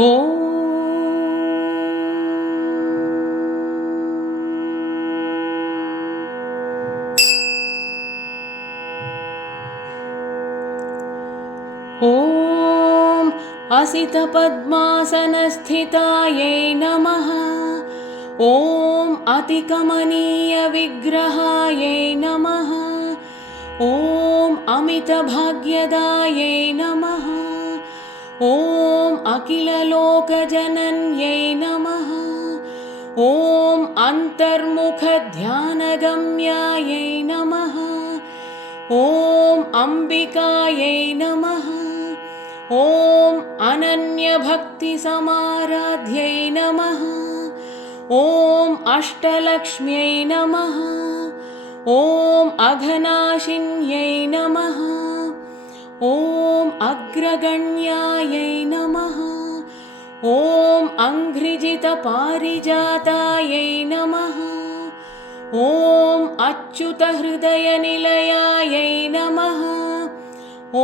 ॐ असितपद्मासनस्थितायै नमः। ॐ अतिकमनीयविग्रहायै नमः। ॐ अमितभाग्यदायै नमः। ॐ अखिललोकजनन्यै नमः। ॐ अन्तर्मुखध्यानगम्यायै नमः। ॐ अम्बिकायै नमः। ॐ अनन्यभक्तिसमाराध्यै नमः। ॐ अष्टलक्ष्म्यै नमः। ॐ अघनाशिन्यै नमः। ॐ अग्रगण्यायै नमः। ॐ अङ्घ्रिजितपारिजातायै नमः। ॐ अच्युतहृदयनिलयायै नमः। ॐ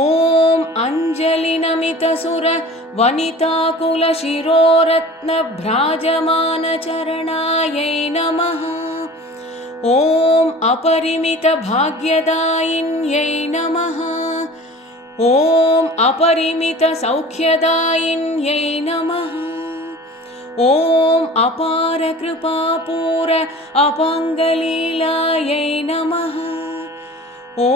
अञ्जलिनमितसुरवनिताकुलशिरोरत्नभ्राजमानचरणायै नमः। ॐ अपरिमितभाग्यदायिन्यै नमः। ॐ अपरिमितसौख्यदायिन्यै नमः। ॐ अपारकृपापूर अपाङ्गलीलायै नमः। ॐ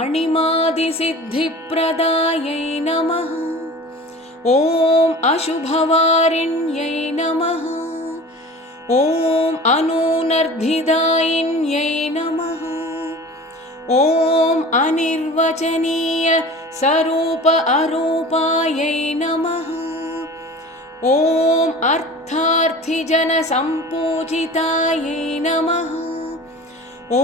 अणिमादिसिद्धिप्रदायै नमः। ॐ अशुभवारिण्यै नमः। ॐ अनूनर्धिदायिन्यै नमः। ॐ अनिर्वचनीय स्वरूप अरूपायै नमः। ॐ अर्थार्थिजनसम्पूजितायै नमः। ॐ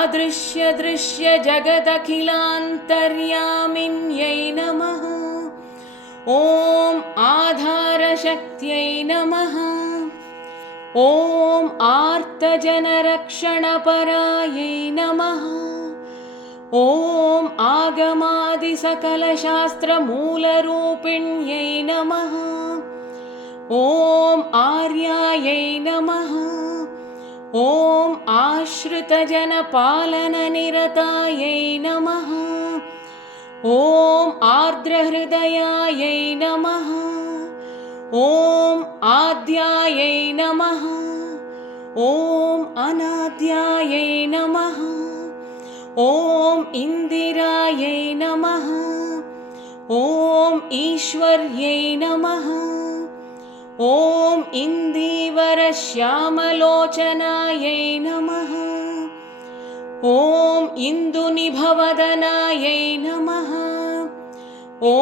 अदृश्यदृश्यजगदखिलान्तर्यामिन्यै नमः। ॐ आधारशक्त्यै नमः। ॐ आर्तजनरक्षणपरायै नमः। ॐ आगमादिसकलशास्त्रमूलरूपिण्यै नमः। ॐ आर्यायै नमः। ॐ आश्रितजनपालननिरतायै नमः। ॐ आर्द्रहृदयायै नमः। ॐ आद्यायै नमः। ॐ अनाद्यायै नमः। ॐ इन्दिरायै नमः। ॐ ईश्वर्यै नमः। ॐ इन्दीवरश्यामलोचनायै नमः। ॐ इन्दुनिभवदनायै नमः। ॐ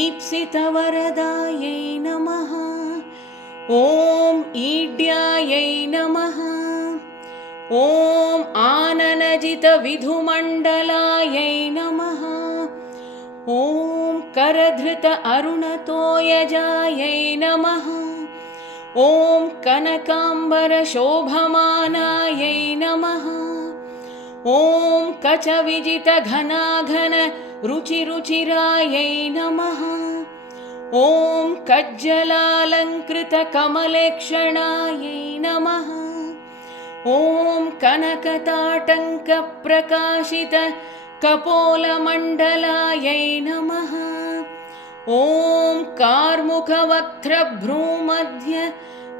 ईप्सितवरदायै नमः। ॐ ईड्यायै नमः। ॐ आननजितविधुमण्डलायै नमः। ॐ करधृत अरुणतोयजायै नमः। ॐ कनकाम्बरशोभमानायै नमः। ॐ कचविजितघनाघन रुचिरुचिरायै नमः। ॐ कज्जलालङ्कृतकमलेक्षणायै नमः। ॐ कनकताटङ्कप्रकाशित कपोलमण्डलायै नमः। ॐ कार्मुकवक्त्रभ्रूमध्य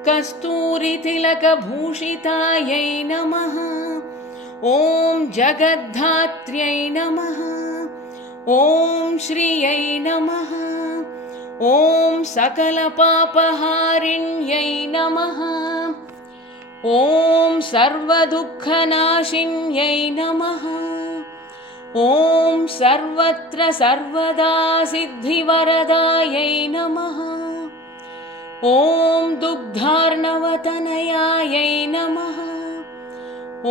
कस्तूरितिलकभूषितायै नमः। ॐ जगद्धात्र्यै नमः। ॐ श्रियै नमः। ॐ सकलपापहारिण्यै नमः। ॐ सर्वदुःखनाशिन्यै नमः। ॐ सर्वत्र सर्वदा सिद्धिवरदायै नमः। ॐ दुग्धार्णवतनयायै नमः। ॐ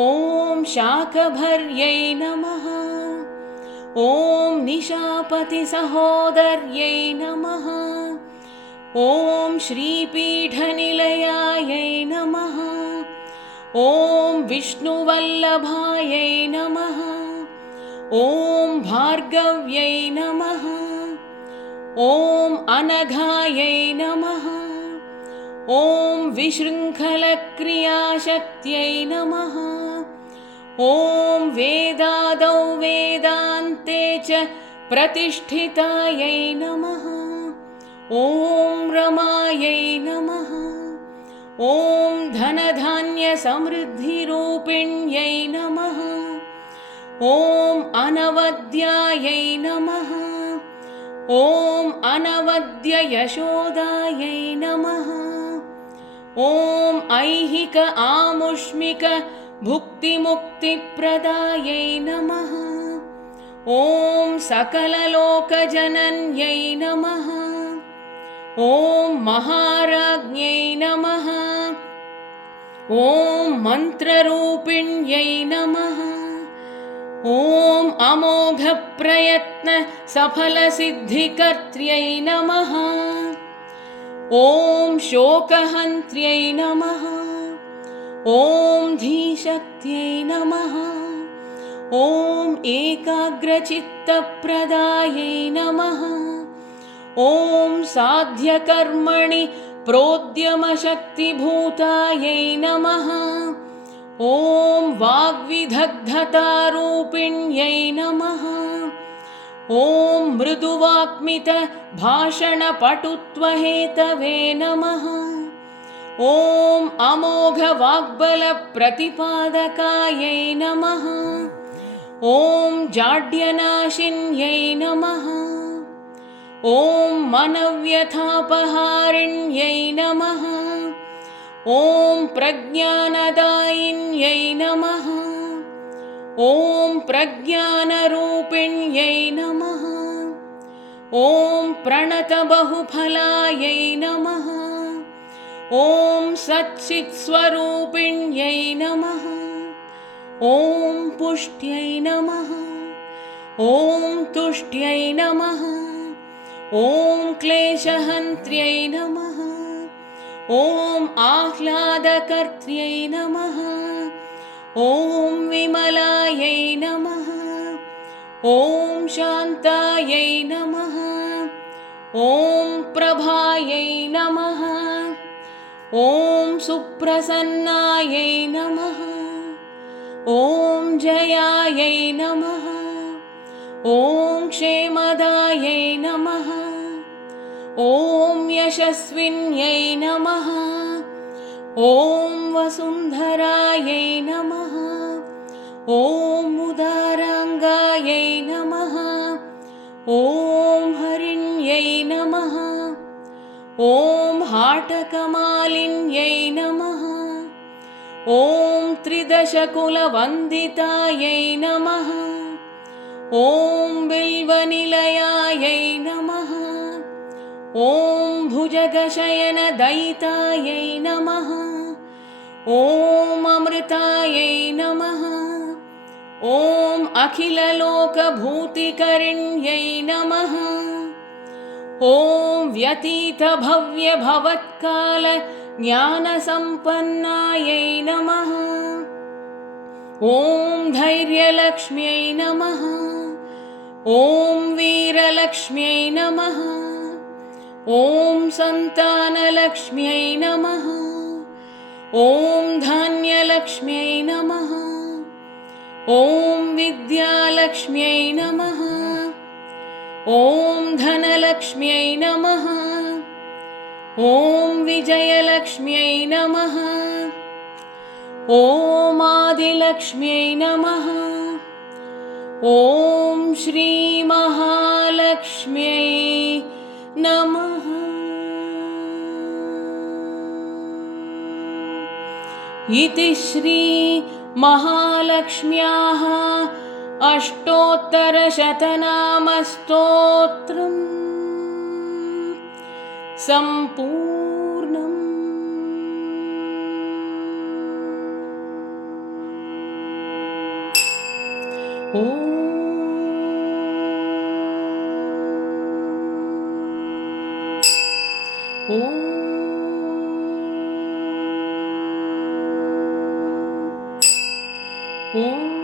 शाकभर्यै नमः। ॐ निशापतिसहोदर्यै नमः। ॐ श्रीपीठनिलयायै नमः। ॐ विष्णुवल्लभायै नमः। ॐ भार्गव्यै नमः। ॐ अनघायै नमः। ॐ विशृङ्खलक्रियाशक्त्यै नमः। ॐ वेदादौ वेदान्ते च प्रतिष्ठितायै नमः। ॐ रमायै नमः। ॐ धनधान्यसमृद्धिरूपिण्यै नमः। ॐ अनवद्यायै नमः। ॐ अनवद्ययशोदायै नमः। ॐ ऐहिक आमुष्मिक भुक्तिमुक्तिप्रदायै नमः। ॐ सकललोकजनन्यै नमः। ॐ महाराज्ञै नमः। ॐ मन्त्ररूपिण्यै नमः। ॐ अमोघप्रयत्नसफलसिद्धिकर्त्र्यै नमः। ॐ शोकहन्त्र्यै नमः। ॐ धीशक्त्यै नमः। ॐ एकाग्रचित्तप्रदायै नमः। ॐ साध्यकर्मणि प्रोद्यमशक्तिभूतायै नमः। ॐ वाग्विदग्धतारूपिण्यै नमः। ॐ मृदुवाक्मितभाषणपटुत्वहेतवे नमः। ॐ अमोघवाग्बलप्रतिपादकायै नमः। ॐ जाड्यनाशिन्यै नमः। ॐ मनव्यथापहारिण्यै नमः। ॐ प्रज्ञानदायिन्यै नमः। ॐ प्रज्ञानरूपिण्यै नमः। ॐ प्रणतबहुफलायै नमः। ॐ सच्चित्स्वरूपिण्यै नमः। ॐ पुष्ट्यै नमः। ॐ तुष्ट्यै नमः। ॐ क्लेशहन्त्र्यै नमः। ॐ आह्लादकर्त्र्यै नमः। ॐ विमलायै नमः। ॐ शान्तायै नमः। ॐ प्रभायै नमः। ॐ सुप्रसन्नायै नमः। ॐ जयायै नमः। ॐ क्षेमदायै नमः। ॐ यशस्विन्यै नमः। ॐ वसुन्धरायै नमः। ॐ उदाराङ्गायै नमः। ॐ हरिण्यै नमः। ॐ हाटकमालिन्यै नमः। ॐ त्रिदशकुलवन्दितायै नमः। ॐ बिल्वनिलयायै नमः। ॐ भुजगशयनदयितायै नमः। ॐ अमृतायै नमः। ॐ अखिललोकभूतिकरिण्यै नमः। ॐ व्यतीतभव्यभवत्कालज्ञानसम्पन्नायै नमः। ॐ धैर्यलक्ष्म्यै नमः। ॐ वीरलक्ष्म्यै नमः। ॐ सन्तानलक्ष्म्यै नमः। ॐ धान्यलक्ष्म्यै नमः। ॐ विद्यालक्ष्म्यै नमः। ॐ धनलक्ष्म्यै नमः। ॐ विजयलक्ष्म्यै नमः। ॐ आदिलक्ष्म्यै नमः। ॐ श्रीमहालक्ष्म्यै नमः। इति श्री महालक्ष्म्याः अष्टोत्तरशतनामस्तोत्रम् सम्पूर्णम्। ॐ